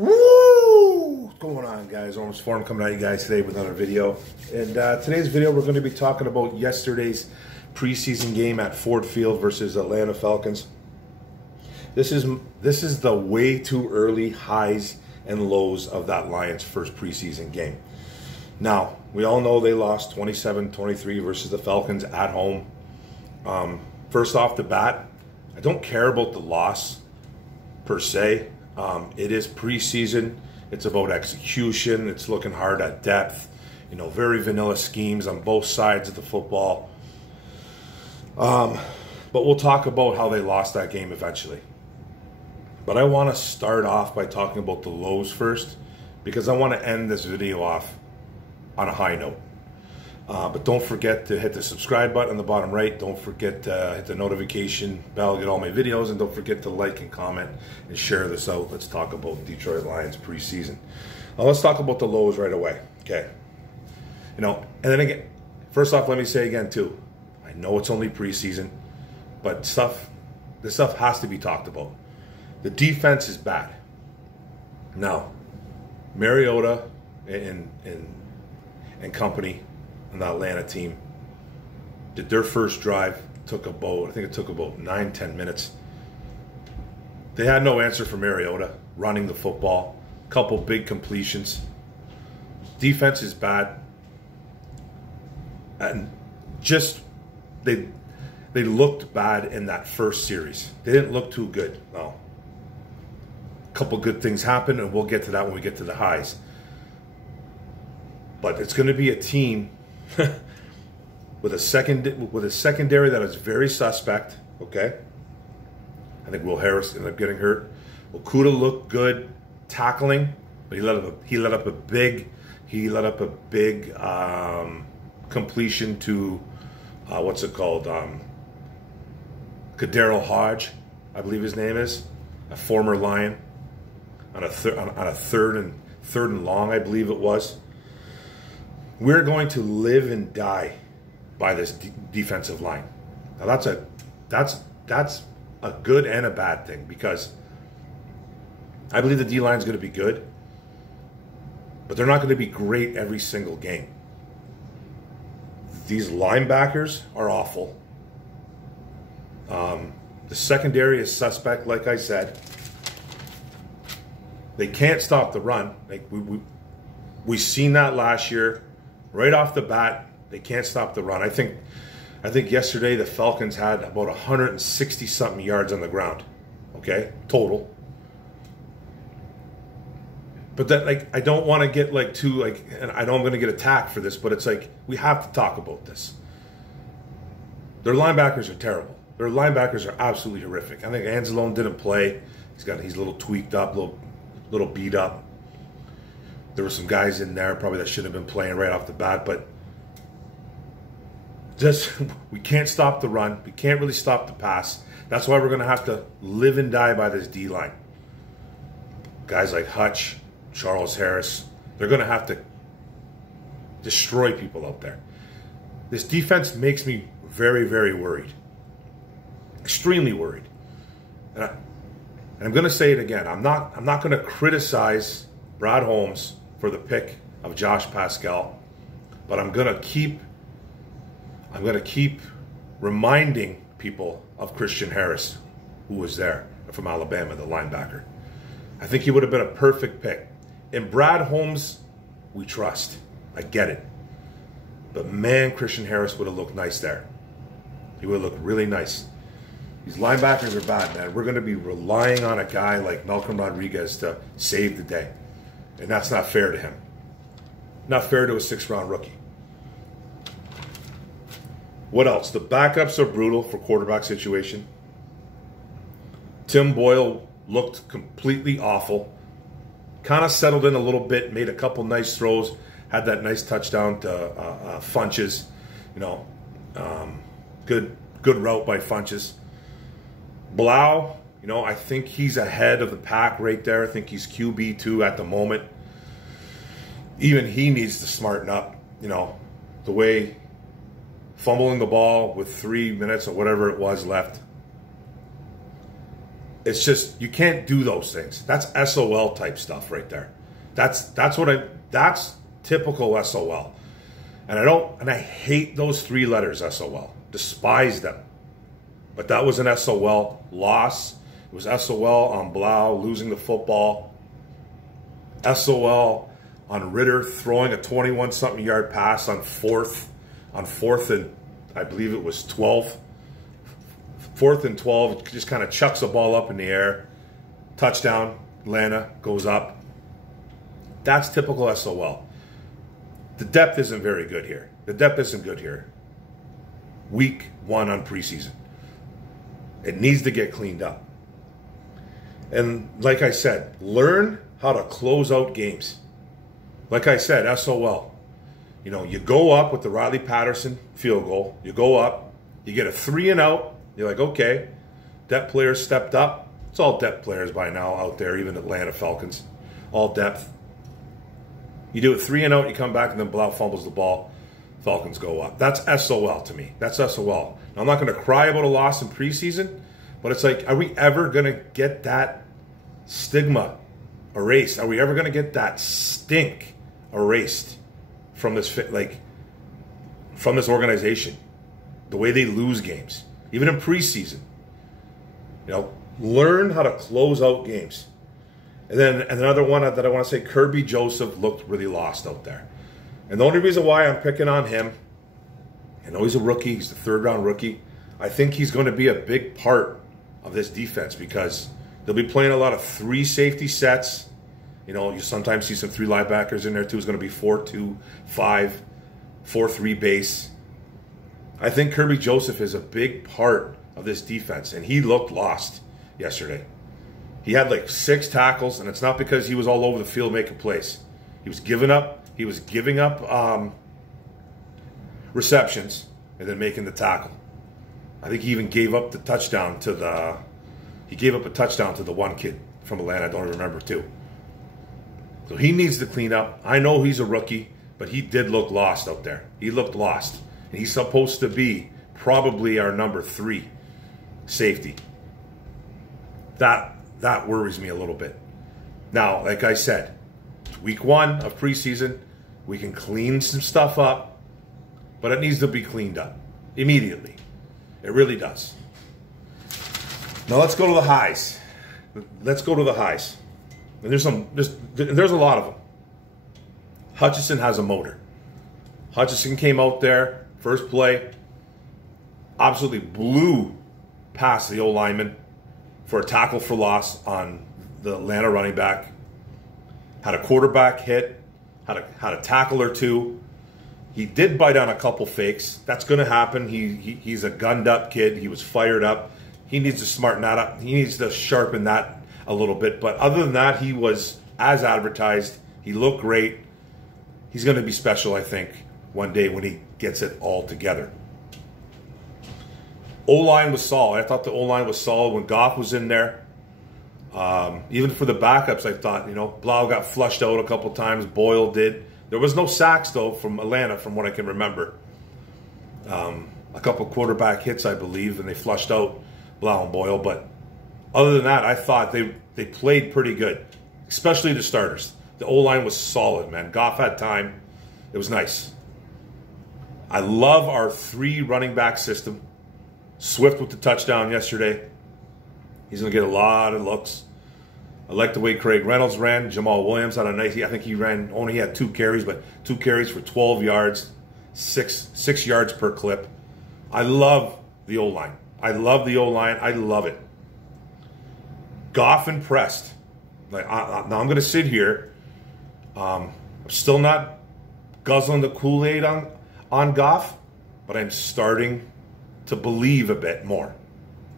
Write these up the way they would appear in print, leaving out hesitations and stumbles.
Woo! What's going on, guys? Almost Forum coming at you guys today with another video. And today's video, we're going to be talking about yesterday's preseason game at Ford Field versus Atlanta Falcons. This is the way too early highs and lows of that Lions' first preseason game. Now, we all know they lost 27-23 versus the Falcons at home. First off the bat, I don't care about the loss per se. It is preseason. It's about execution. It's looking hard at depth. You know, very vanilla schemes on both sides of the football. But we'll talk about how they lost that game eventually. But I want to start off by talking about the lows first, because I want to end this video off on a high note. But don't forget to hit the subscribe button on the bottom right. Don't forget to hit the notification bell, get all my videos, and don't forget to like and comment and share this out. Let's talk about Detroit Lions preseason. Now let's talk about the lows right away. Okay. You know, and then again, first off, let me say again too, I know it's only preseason, but this stuff has to be talked about. The defense is bad. Now, Mariota and company and the Atlanta team did their first drive. Took about, I think it took about 9-10 minutes. They had no answer for Mariota running the football. Couple big completions. Defense is bad, and just they looked bad in that first series. They didn't look too good. No. A couple good things happened, and we'll get to that when we get to the highs. But it's going to be a team with a secondary that is very suspect. Okay, I think Will Harris ended up getting hurt. Okudah looked good tackling, but he let up a big completion to what's it called? Kaderil Hodge, I believe his name is, a former Lion, on a third and long, I believe it was. We're going to live and die by this defensive line. Now that's a good and a bad thing, because I believe the D-line is going to be good, but they're not going to be great every single game. These linebackers are awful. The secondary is suspect, like I said. They can't stop the run. Like we seen that last year. Right off the bat, they can't stop the run. I think yesterday the Falcons had about 160-something yards on the ground. Okay, total. But that, like, I don't want to get like too like, and I know I'm going to get attacked for this, but it's like we have to talk about this. Their linebackers are terrible. Their linebackers are absolutely horrific. I think Anzalone didn't play. He's a little tweaked up, little beat up. There were some guys in there probably that should have been playing right off the bat, but just we can't stop the run. We can't really stop the pass. That's why we're going to have to live and die by this D-line. Guys like Hutch, Charles Harris, they're going to have to destroy people out there. This defense makes me very, very worried. Extremely worried. And I'm going to say it again. I'm not going to criticize Brad Holmes for the pick of Josh Pascal, but I'm going to keep reminding people of Christian Harris, who was there from Alabama, the linebacker. I think he would have been a perfect pick. In Brad Holmes, we trust. I get it. But man, Christian Harris would have looked nice there. He would have looked really nice. These linebackers are bad, man. We're going to be relying on a guy like Malcolm Rodriguez to save the day. And that's not fair to him. Not fair to a 6th-round rookie. What else? The backups are brutal for quarterback situation. Tim Boyle looked completely awful. Kind of settled in a little bit, made a couple nice throws, had that nice touchdown to Funches. You know, good route by Funches. Blau, you know, I think he's ahead of the pack right there. I think he's QB2 at the moment. Even he needs to smarten up, you know, the way fumbling the ball with 3 minutes or whatever it was left. It's just, you can't do those things. That's SOL type stuff right there. That's typical SOL. And I hate those 3 letters SOL. Despise them. But that was an SOL loss. It was SOL on Blau losing the football. SOL on Ritter throwing a 21-something yard pass on fourth and I believe it was 12. 4th and 12, just kind of chucks the ball up in the air. Touchdown, Atlanta goes up. That's typical SOL. The depth isn't very good here. The depth isn't good here. Week 1 on preseason. It needs to get cleaned up. And like I said, learn how to close out games. Like I said, SOL. You know, you go up with the Riley Patterson field goal. You go up. You get a 3 and out. You're like, okay, depth players stepped up. It's all depth players by now out there, even Atlanta Falcons. All depth. You do it 3 and out, you come back, and then Blau fumbles the ball. Falcons go up. That's SOL to me. That's SOL. Now, I'm not going to cry about a loss in preseason, but it's like, are we ever going to get that stigma erased? Are we ever going to get that stink erased from this from this organization? The way they lose games, even in preseason. You know, learn how to close out games. And then another one that I want to say, Kirby Joseph looked really lost out there. And the only reason why I'm picking on him, I know he's a rookie, he's the 3rd-round rookie. I think he's going to be a big part of this defense because they'll be playing a lot of 3 safety sets. You know, you sometimes see some 3 linebackers in there too. It's going to be 4-2-5, 4-3 base. I think Kirby Joseph is a big part of this defense, and he looked lost yesterday. He had like 6 tackles, and it's not because he was all over the field making plays. He was giving up receptions and then making the tackle. I think he even gave up the touchdown to the one kid from Atlanta. I don't remember too. So he needs to clean up. I know he's a rookie, but he did look lost out there. He looked lost. And he's supposed to be probably our number 3 safety. That worries me a little bit. Now, like I said, week 1 of preseason, we can clean some stuff up, but it needs to be cleaned up immediately. It really does. Now let's go to the highs. Let's go to the highs. And there's a lot of them. Hutchinson has a motor. Hutchinson came out there, first play, absolutely blew past the O-lineman for a tackle for loss on the Atlanta running back. Had a quarterback hit, had a tackle or 2. He did bite on a couple fakes. That's going to happen. He's a gunned up kid. He was fired up. He needs to smarten that up. He needs to sharpen that a little bit. But other than that, he was as advertised. He looked great. He's going to be special, I think, one day when he gets it all together. O-line was solid. I thought the O-line was solid when Goff was in there. Even for the backups, I thought, Blau got flushed out a couple times. Boyle did. There was no sacks, though, from Atlanta, from what I can remember. A couple quarterback hits, I believe, and they flushed out Blau and Boyle. But other than that, I thought they played pretty good, especially the starters. The O-line was solid, man. Goff had time. It was nice. I love our 3 running back system. Swift with the touchdown yesterday. He's going to get a lot of looks. I like the way Craig Reynolds ran. Jamal Williams had a nice. I think he had 2 carries, but 2 carries for 12 yards, 6 yards per clip. I love the O-line. I love the O-line. I love it. Goff impressed. Now I'm going to sit here. I'm still not guzzling the Kool-Aid on Goff, but I'm starting to believe a bit more.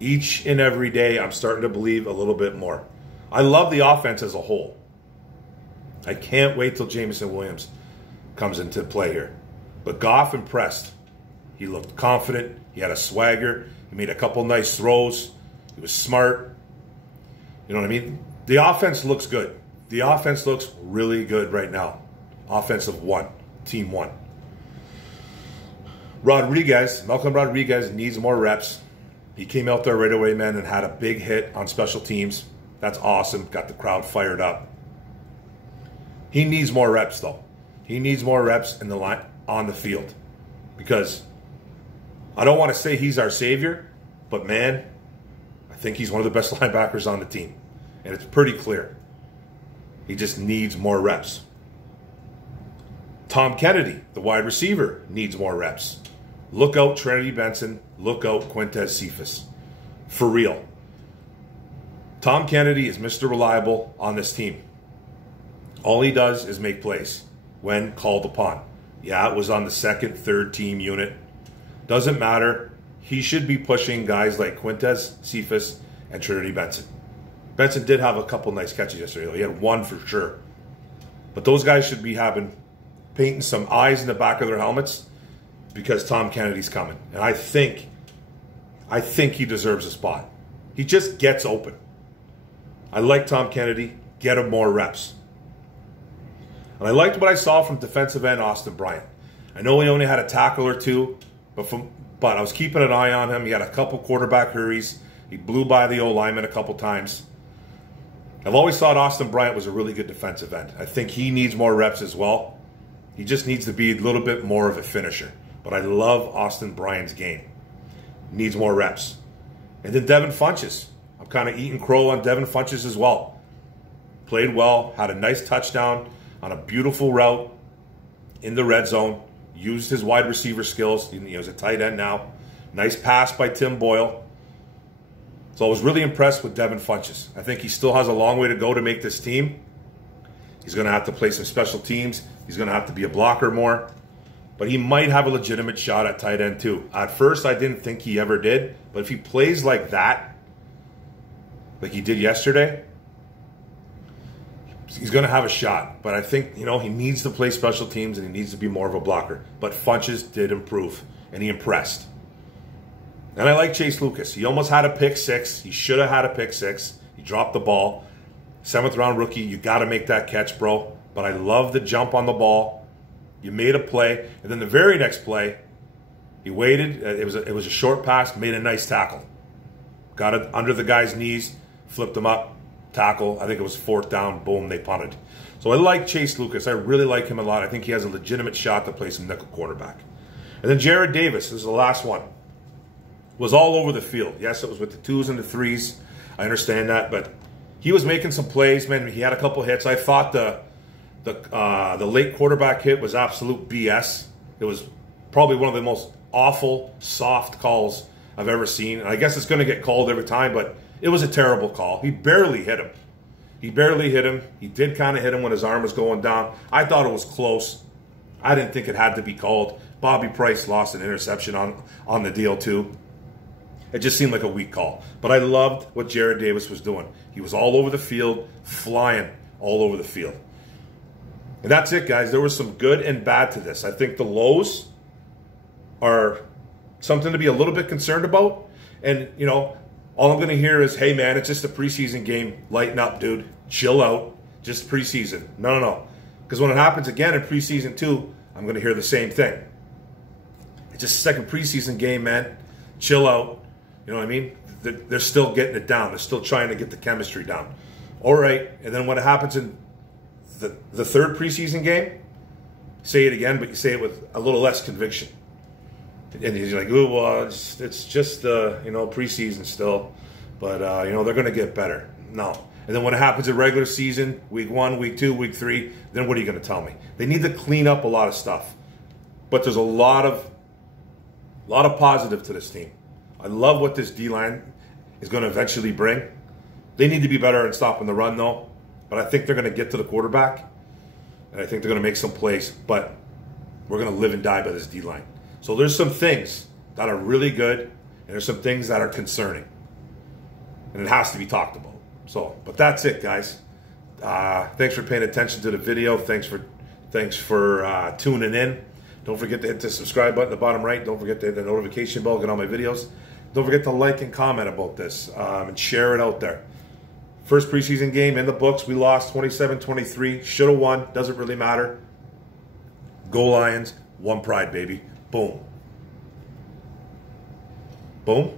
Each and every day, I'm starting to believe a little bit more. I love the offense as a whole. I can't wait till Jameson Williams comes into play here. But Goff impressed. He looked confident. He had a swagger. He made a couple nice throws. He was smart. You know what I mean? The offense looks good. The offense looks really good right now. Offensive 1. Team 1. Malcolm Rodriguez needs more reps. He came out there right away, man, and had a big hit on special teams. That's awesome. Got the crowd fired up. He needs more reps, though. He needs more reps in the line on the field, because I don't want to say he's our savior, but man, I think he's one of the best linebackers on the team, and it's pretty clear. He just needs more reps. Tom Kennedy, the wide receiver, needs more reps. Look out Trinity Benson. Look out Quintez Cephas. For real. Tom Kennedy is Mr. Reliable on this team. All he does is make plays when called upon. Yeah, it was on the second, third team unit. Doesn't matter. He should be pushing guys like Quintez Cephas and Trinity Benson. Benson did have a couple nice catches yesterday, though. He had one for sure. But those guys should be painting some eyes in the back of their helmets, because Tom Kennedy's coming. And I think he deserves a spot. He just gets open. I like Tom Kennedy. Get him more reps. And I liked what I saw from defensive end Austin Bryant. I know he only had a tackle or two, but I was keeping an eye on him. He had a couple quarterback hurries. He blew by the O-lineman a couple times. I've always thought Austin Bryant was a really good defensive end. I think he needs more reps as well. He just needs to be a little bit more of a finisher. But I love Austin Bryant's game. Needs more reps. And then Devin Funchess. I'm kind of eating crow on Devin Funchess as well. Played well. Had a nice touchdown on a beautiful route in the red zone. Used his wide receiver skills. He's a tight end now. Nice pass by Tim Boyle. So I was really impressed with Devin Funchess. I think he still has a long way to go to make this team. He's going to have to play some special teams. He's going to have to be a blocker more. But he might have a legitimate shot at tight end too. At first, I didn't think he ever did. But if he plays like that, like he did yesterday, he's going to have a shot. But I think, he needs to play special teams and he needs to be more of a blocker. But Funchess did improve, and he impressed. And I like Chase Lucas. He almost had a pick six. He should have had a pick six. He dropped the ball. 7th round rookie, you got to make that catch, bro. But I love the jump on the ball. You made a play. And then the very next play, he waited. It was a short pass, made a nice tackle. Got it under the guy's knees, flipped him up, tackle. I think it was 4th down. Boom, they punted. So I like Chase Lucas. I really like him a lot. I think he has a legitimate shot to play some nickel quarterback. And then Jared Davis, this is the last one, was all over the field. Yes, it was with the 2s and the 3s. I understand that, but he was making some plays, man. He had a couple hits. I thought the late quarterback hit was absolute BS. It was probably one of the most awful, soft calls I've ever seen. And I guess it's going to get called every time, but it was a terrible call. He barely hit him. He barely hit him. He did kind of hit him when his arm was going down. I thought it was close. I didn't think it had to be called. Bobby Price lost an interception on the deal too. It just seemed like a weak call. But I loved what Jared Davis was doing. He was all over the field, flying all over the field. And that's it, guys. There was some good and bad to this. I think the lows are something to be a little bit concerned about. And, all I'm going to hear is, hey, man, it's just a preseason game. Lighten up, dude. Chill out. Just preseason. No. Because when it happens again in preseason 2, I'm going to hear the same thing. It's just a second preseason game, man. Chill out. You know what I mean? They're still getting it down. They're still trying to get the chemistry down. All right. And then when it happens in the third preseason game, say it again, but you say it with a little less conviction. And you're like, oh, well, it's just, preseason still. But, they're going to get better. No. And then when it happens in regular season, week 1, week 2, week 3, then what are you going to tell me? They need to clean up a lot of stuff. But there's a lot of positive to this team. I love what this D-line is going to eventually bring. They need to be better at stopping the run, though. But I think they're going to get to the quarterback. And I think they're going to make some plays. But we're going to live and die by this D-line. So there's some things that are really good. And there's some things that are concerning. And it has to be talked about. But that's it, guys. Thanks for paying attention to the video. Thanks for tuning in. Don't forget to hit the subscribe button at the bottom right. Don't forget to hit the notification bell, get all my videos. Don't forget to like and comment about this and share it out there. First preseason game in the books. We lost 27-23. Should have won. Doesn't really matter. Go Lions. One pride, baby. Boom. Boom.